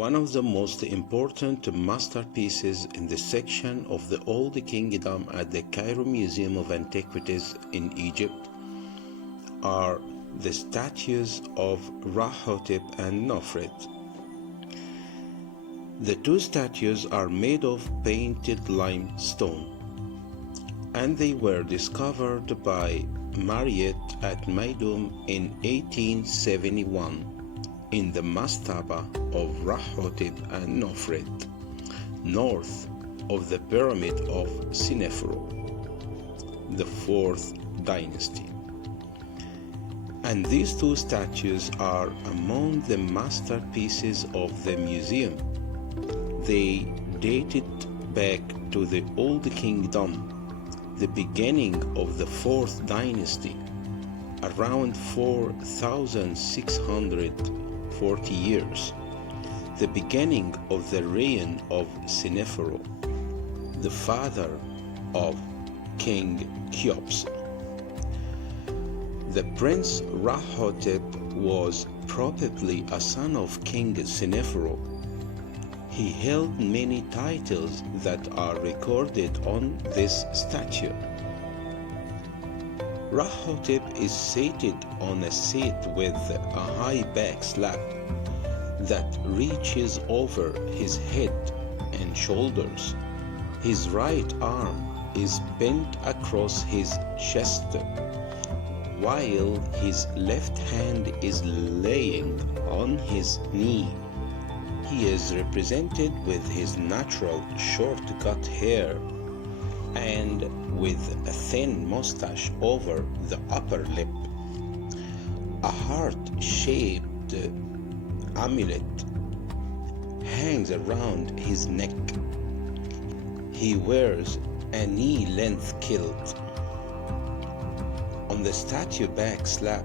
one of the most important masterpieces in the section of the Old Kingdom at the Cairo Museum of Antiquities in Egypt are the statues of Ra-Hotep and Nofret. The two statues are made of painted limestone, and they were discovered by Mariette at Meidum in 1871 in the mastaba of Ra-Hotep and Nofret, north of the pyramid of Senefru, the 4th dynasty. And these two statues are among the masterpieces of the museum. They dated back to the Old Kingdom, the beginning of the 4th dynasty, around 4,640 years, the beginning of the reign of Senefru, the father of King Cheops. The Prince Ra-Hotep was probably a son of King Senefru. He held many titles that are recorded on this statue. Ra-Hotep is seated on a seat with a high back slab that reaches over his head and shoulders. His right arm is bent across his chest, while his left hand is laying on his knee. He is represented with his natural short-cut hair and with a thin mustache over the upper lip. A heart-shaped amulet hangs around his neck. He wears a knee-length kilt. On the statue back slab,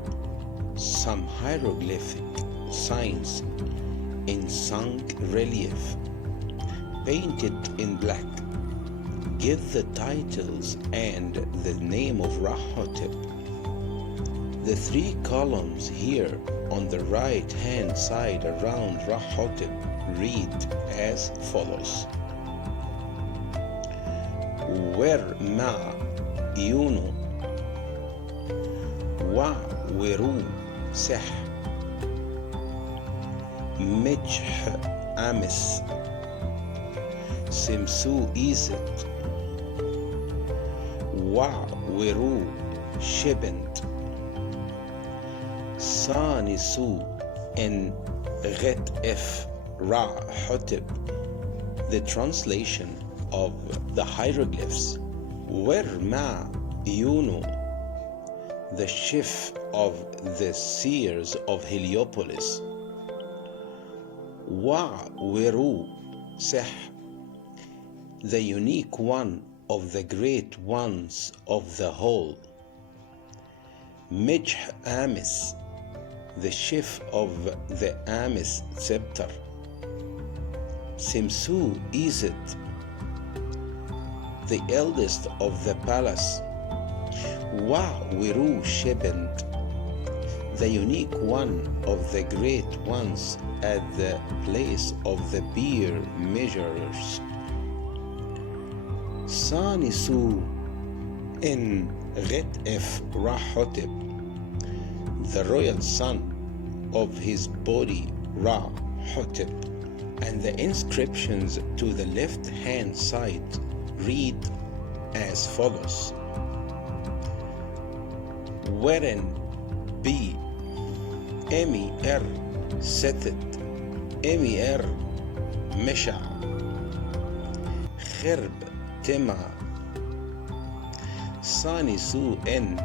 some hieroglyphic signs in sunk relief, painted in black, give the titles and the name of Ra-Hotep. The three columns here on the right hand side around Ra-Hotep read as follows: Wer-ma Yunu Wa-Wiru Seh Mijh Amis Simsu Iset Wa-Wiru Shibent Sanisu En Ghet F Ra-Hotep. The translation of the hieroglyphs: Wer-ma Yunu, the chief of the seers of Heliopolis; Wa-Wiru Seh, the unique one of the great ones of the whole; Mijh Amis, the chief of the Amis scepter; Simsu Iset, the eldest of the palace; Wa-Wiru Shibent, the unique one of the great ones at the place of the beer measurers; Sanisu En Ghet F Ra-Hotep, the royal son of his body Ra-Hotep. And the inscriptions to the left hand side read as follows: Weren B Emi Setet Emi Mesha Kherb Tema Sanisu En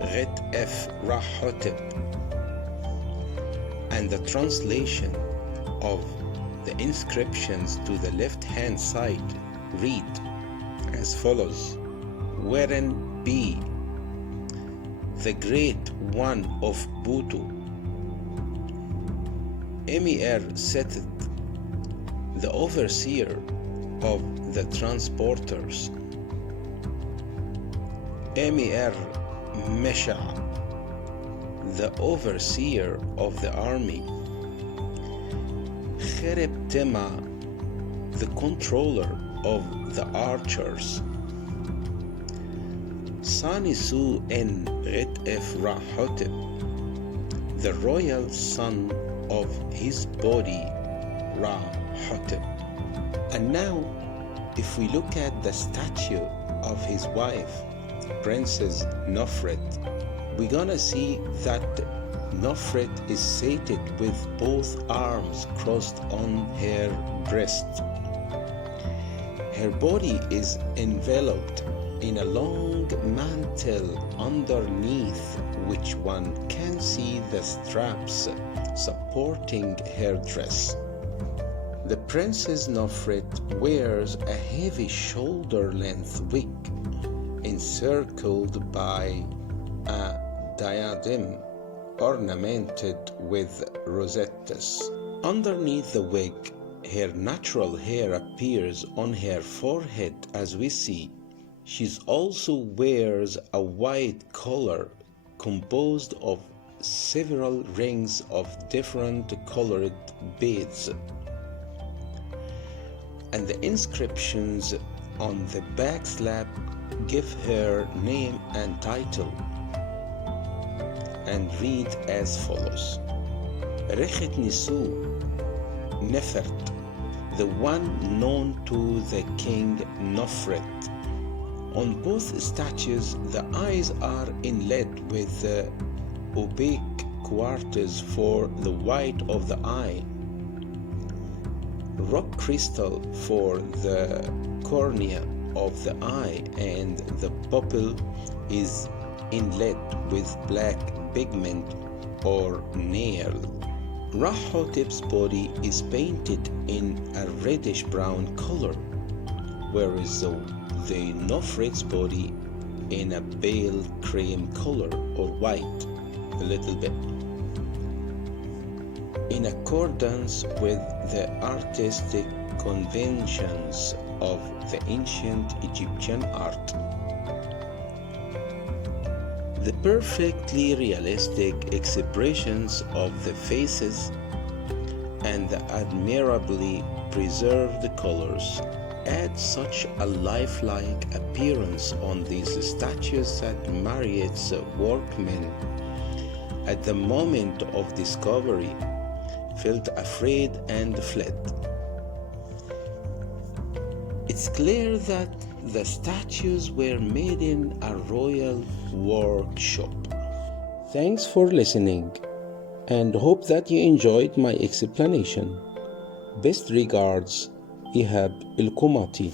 Ghet F Ra-Hotep. And the translation of the inscriptions to the left hand side read as follows: Weren B, the great one of Butu; Emir Setet, the overseer of the transporters; Emir Mesha, the overseer of the army; Khereb Tema, the controller of the archers. Sanisu en Ret-F Ra-Hotep, the royal son of his body Ra-Hotep. And now, if we look at the statue of his wife, Princess Nofret, we're gonna see that Nofret is sated with both arms crossed on her breast. Her body is enveloped in a long mantle underneath which one can see the straps supporting her dress. The Princess Nofret wears a heavy shoulder-length wig encircled by a diadem ornamented with rosettes. Underneath the wig, her natural hair appears on her forehead as we see. She also wears a white collar composed of several rings of different colored beads. And the inscriptions on the back slab give her name and title and read as follows: Rechet Nisu Nefert, the one known to the king Nofret. On both statues, the eyes are inlaid with opaque quarters for the white of the eye, rock crystal for the cornea of the eye, and the pupil is inlaid with black pigment or nail. Ra-Hotep's body is painted in a reddish brown color, whereas the Nofret's body in a pale cream color or white a little bit, in accordance with the artistic conventions of the ancient Egyptian art. The perfectly realistic expressions of the faces and the admirably preserved colors add such a lifelike appearance on these statues that Mariette's workmen, at the moment of discovery, felt afraid and fled. It's clear that the statues were made in a royal workshop. Thanks for listening, and hope that you enjoyed my explanation. Best regards, Ihab El-Komati.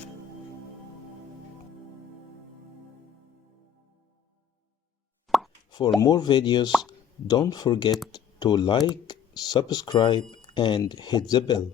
For more videos, don't forget to like, subscribe, and hit the bell.